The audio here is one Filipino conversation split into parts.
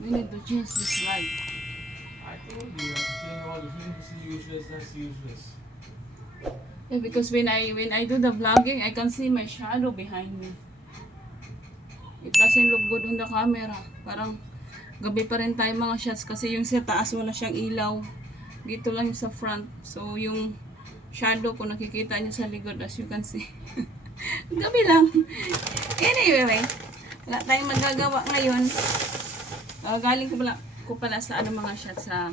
We need to change this light. I told you, I change all the things useless, that's useless. Yeah, because when I do the vlogging, I can see my shadow behind me. It doesn't look good on the camera. Parang gabi pa rin tayo mga shots kasi yung sa taas wala siyang ilaw. Dito lang yung sa front. So yung shadow ko nakikita niyo sa likod as you can see. Gabi lang. Anyway, wala tayong magagawa ngayon. Galing ko pala sa mga shots sa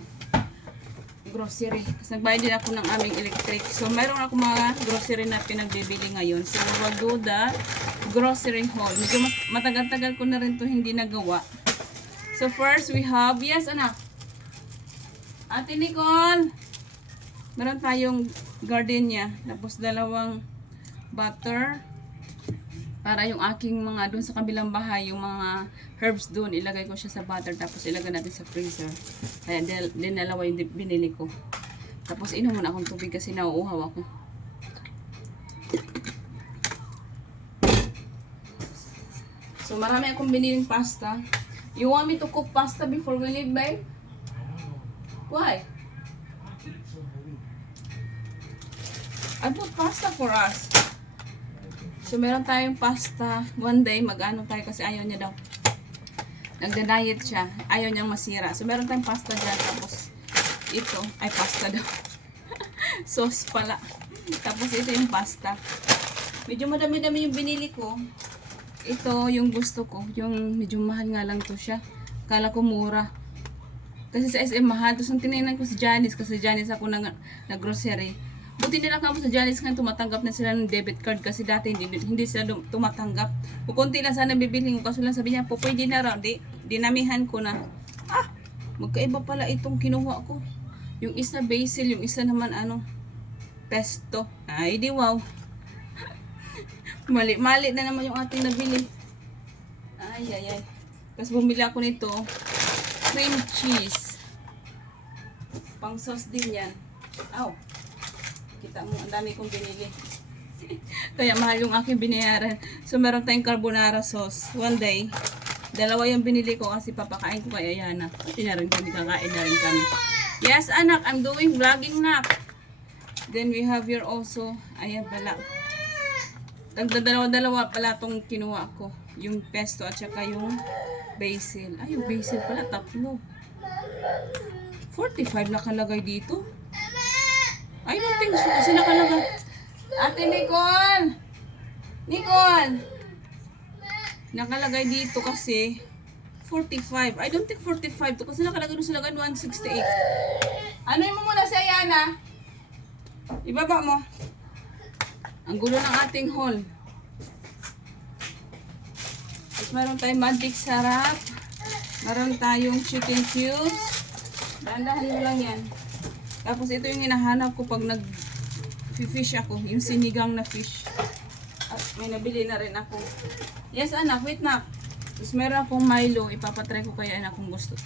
grocery. Kasi nagbayad din ako ng aming electric. So, mayroon ako mga grocery na pinagbibili ngayon. So, we'll do the grocery haul. Medyo matagal-tagal ko na rin to hindi nagawa. So, first we have, yes anak. Ate Nicole. Meron tayong gardenia. Tapos dalawang butter. Para yung aking mga doon sa kabilang bahay, yung mga herbs doon, ilagay ko siya sa butter. Tapos ilagay natin sa freezer. Kaya dinalawa yung binili ko. Tapos inom muna akong tubig kasi nauuhaw ako. So marami akong biniling pasta. You want me to cook pasta before we leave, babe? Why? I bought pasta for us. So, meron tayong pasta. One day, mag-ano tayo kasi ayaw niya daw. Nagda-diet siya. Ayaw niyang masira. So, meron tayong pasta dyan. Tapos, ito. Ay, pasta daw. Sauce pala. Tapos, ito yung pasta. Medyo madami-dami yung binili ko. Ito yung gusto ko. Yung medyo mahal nga lang to siya. Kala ko mura. Kasi sa SM mahal. Tapos, ang tinignan ko si Janice. Kasi Janice ako nag-grocery. Buti nila kamo sa Janice ngayon tumatanggap na sila ng debit card kasi dati hindi sila tumatanggap. Kukunti lang sana bibilhin ko kaso lang sabi niya po pwede na raw. Dinamihan ko na. Magkaiba pala itong kinuha ko. Yung isa basil, yung isa naman pesto. Ay di wow. Mali na naman yung ating nabili. Ay. Tapos bumili ako nito. Cream cheese. Pang sauce din yan. Ow. Kita mo, ang dami kong binili. Kaya mahal yung aking binayaran. So, meron tayong carbonara sauce. One day, dalawa yung binili ko kasi papakain ko kay Ayana. Pati na rin kami, kakain na rin kami. Yes, anak, I'm doing vlogging na. Then, we have here also, ayan pala. Dalawa pala tong kinuha ko. Yung pesto at saka yung basil. Ay, yung basil pala, tatlo. 45 nakalagay dito. I don't think so kasi nakalagay. Ate Nicole! Nakalagay dito kasi 45. I don't think 45 to kasi nakalagay doon sa lagan 168. Ano mo muna si Ayana? Ibaba mo. Ang gulo ng ating haul. Tapos meron tayong magic sarap. Meron tayong chicken cubes. Dahan-dahan mo lang yan. Tapos ito yung hinahanap ko pag nag-fish ako. Yung sinigang na fish. At may nabili na rin ako. Yes anak, wait na. Tapos meron akong Milo. Ipapatry ko kaya anak kung gusto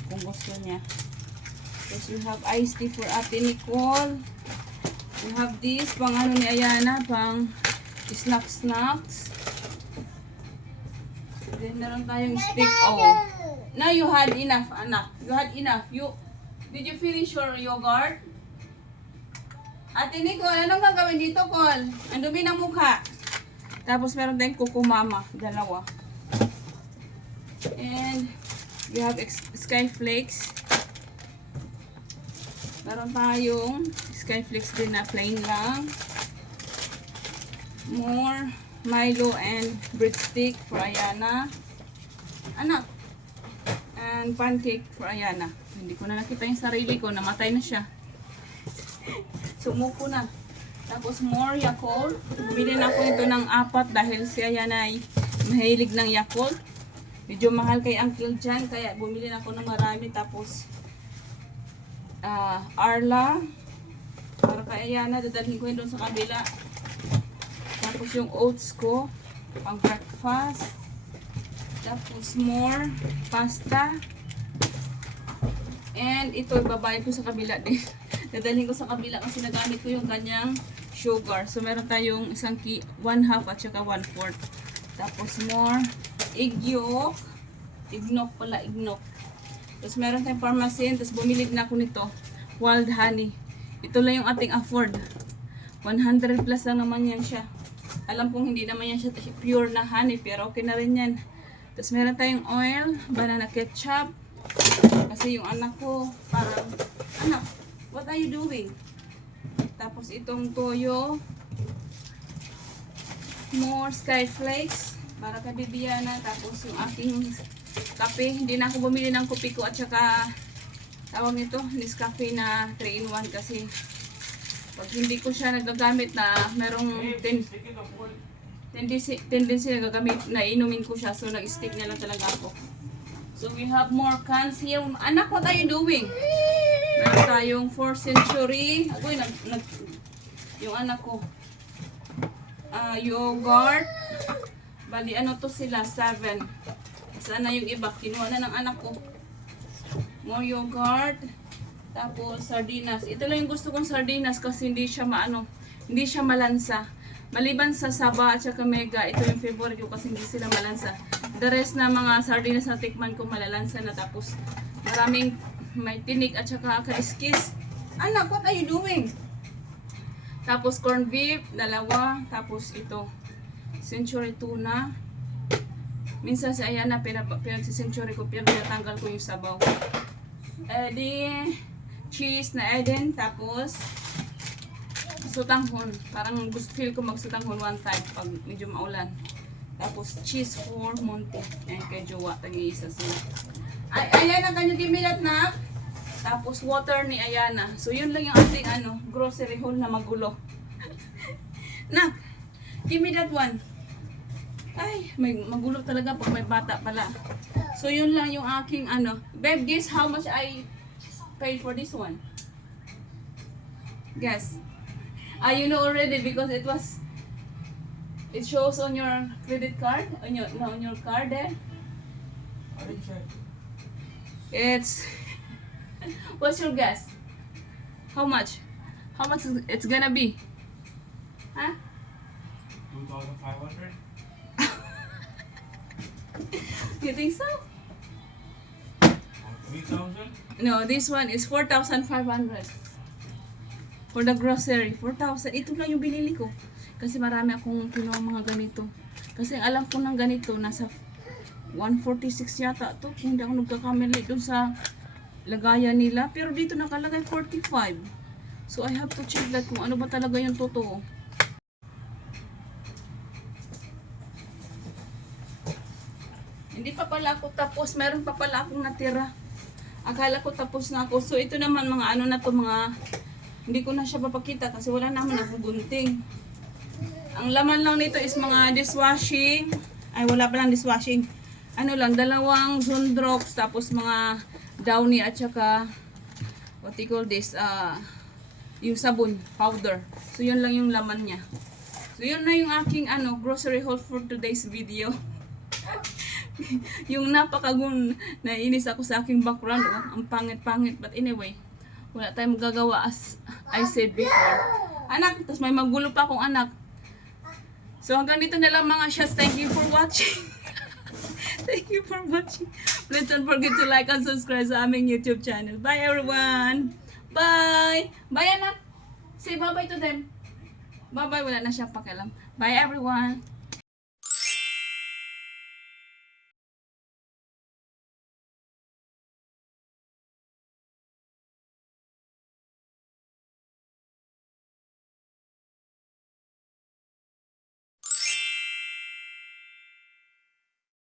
niya. Tapos we have iced tea for Ate Nicole. We have this pang ni Ayana. Pang snacks. Then meron tayong stick. Oh. Now you had enough anak. You had enough. Did you finish your yogurt? Ate Nicole, anong gagawin dito, Col? Ang dumi ng mukha. Tapos meron tayong Coco Mama, dalawa. And we have Sky Flakes. Meron tayong Sky Flakes din na plain lang. More Milo and breadstick for Ayana. Anak. And pancake for Ayana. Hindi ko na nakita yung sarili ko, namatay na siya. Sumuko na. Tapos more Yakult. Bumili na ako ito ng 4 dahil si Ayana ay mahilig ng Yakult. Medyo mahal kay Uncle John kaya bumili na ako ng marami. Tapos Arla. Para kay Ayana, dadalhin ko yun doon sa kabila. Tapos yung oats ko pang breakfast. Tapos more pasta. And ito ibabayad ko sa kabila din. Dadalhin ko sa kabila kasi nagamit ko yung kanyang sugar. So meron tayong 1/2 at saka 1/4. Tapos more egg yolk. Ignok pala, ignok. Tapos meron tayong pharmacy. Tapos bumili na ako nito. Wild honey. Ito lang yung ating afford. 100 plus lang naman yan siya. Alam kong hindi naman yan siya pure na honey. Pero okay na rin yan. Tapos meron tayong oil. Banana ketchup. Kasi yung anak ko parang, anak, what are you doing? Tapos itong toyo. More sky flakes. Para kay Bibiana. Tapos yung aking kape. Hindi na ako bumili ng kopi ko at saka tawag nito, Nescafe na 3-in-1 kasi pag hindi ko siya nagagamit na merong tendency na gagamit na inumin ko siya, so nag-stick na lang talaga ako. So we have more cans here. Anak, what are you doing? Meron tayong 4th century. Agoy, yung anak ko. Yogurt. Bali, ano to sila? 7. Sana yung iba. Kinuha na ng anak ko. More yogurt. Tapos sardinas. Ito lang yung gusto kong sardinas kasi hindi siya hindi siya malansa. Maliban sa Saba at saka Mega, ito yung favorite ko kasi hindi sila malansa. The rest na mga sardinas na tikman ko malalansa na, tapos maraming may tinik at saka kaiskis. Anak, what are you doing? Tapos corned beef, 2. Tapos ito, century tuna. Minsan si Ayana, pinag-century ko, pinatanggal ko yung sabaw. Di cheese na Eden, tapos sutanghon. Parang gusto feel ko magsutanghon one time pag medyo maulan. Tapos cheese for Monte. Ayan kay Jowa, tag-iisa sila. Ayana, can you give me that na? Tapos water ni Ayana. So yun lang yung ating grocery haul na magulo. Nak, give me that one. Ay, may magulo talaga pag may bata pala. So yun lang yung aking Babe, guess how much I paid for this one? Guess. You know already because it shows on your credit card, on your card there. I didn't check. It's what's your guess? How much? How much it's gonna be? Huh? 2,500? You think so? 3,000? No, this one is 4,500. For the grocery, 4,000. Ito lang yung binili ko. Kasi marami akong kinuha mga ganito. Kasi alam ko ng ganito, nasa 146 yata to. Kung hindi ako nagkakamali dun sa lagayan nila. Pero dito nakalagay 45. So I have to check that kung ano ba talaga yung totoo. Hindi pa pala ako tapos. Meron pa pala akong natira. Akala ko tapos na ako. So ito naman mga na to, mga hindi ko na siya papakita kasi wala naman akong gunting. Ang laman lang nito is mga dishwashing. Ay, wala pa lang dishwashing. Ano lang, 2 Zundrox, tapos mga Downy at saka what you call this, yung sabon, powder. So yun lang yung laman niya. So yun na yung aking grocery haul for today's video. Yung nainis ako sa aking background, ang pangit-pangit, but anyway, wala tayong magagawa as I said before. Anak, tapos may magulo pa akong anak. So hanggang dito na lang mga shots. Thank you for watching. Thank you for watching. Please don't forget to like and subscribe sa aming YouTube channel. Bye everyone. Bye. Bye anak. Say bye-bye to them. Bye-bye. Wala na siyang pakialam. Bye everyone.